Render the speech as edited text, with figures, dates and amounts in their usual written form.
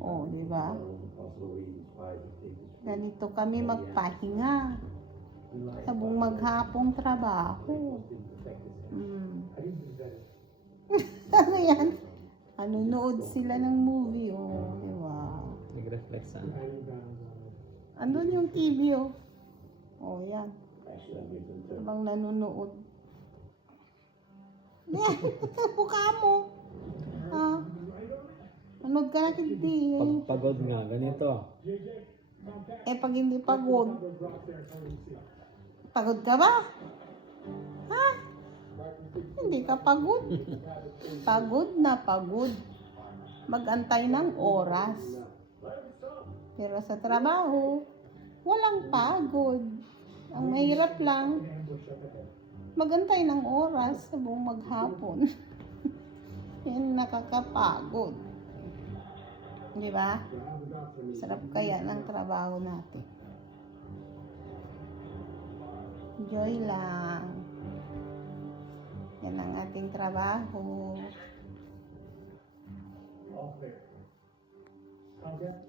Oh, di ba? Ganito kami magpahinga. Sabong maghapong trabaho. Ano yan? Nanonood sila ng movie, oh, di ba? Nag-reflect sa Andun yung TV, oh. Oh, yan. Habang nanonood. Yan, mukha mo. Nanood ka na hindi. pagpagod nga, ganito. Pag hindi pagod. Pagod ka ba? Ha? Hindi ka pagod. Pagod na pagod. Magantay ng oras. Pero sa trabaho, walang pagod. Ang mahirap lang, magantay ng oras sa buong maghapon. Yan nakakapagod. Di ba? Sarap kaya ng trabaho natin. Enjoy lang. Yan ang ating trabaho.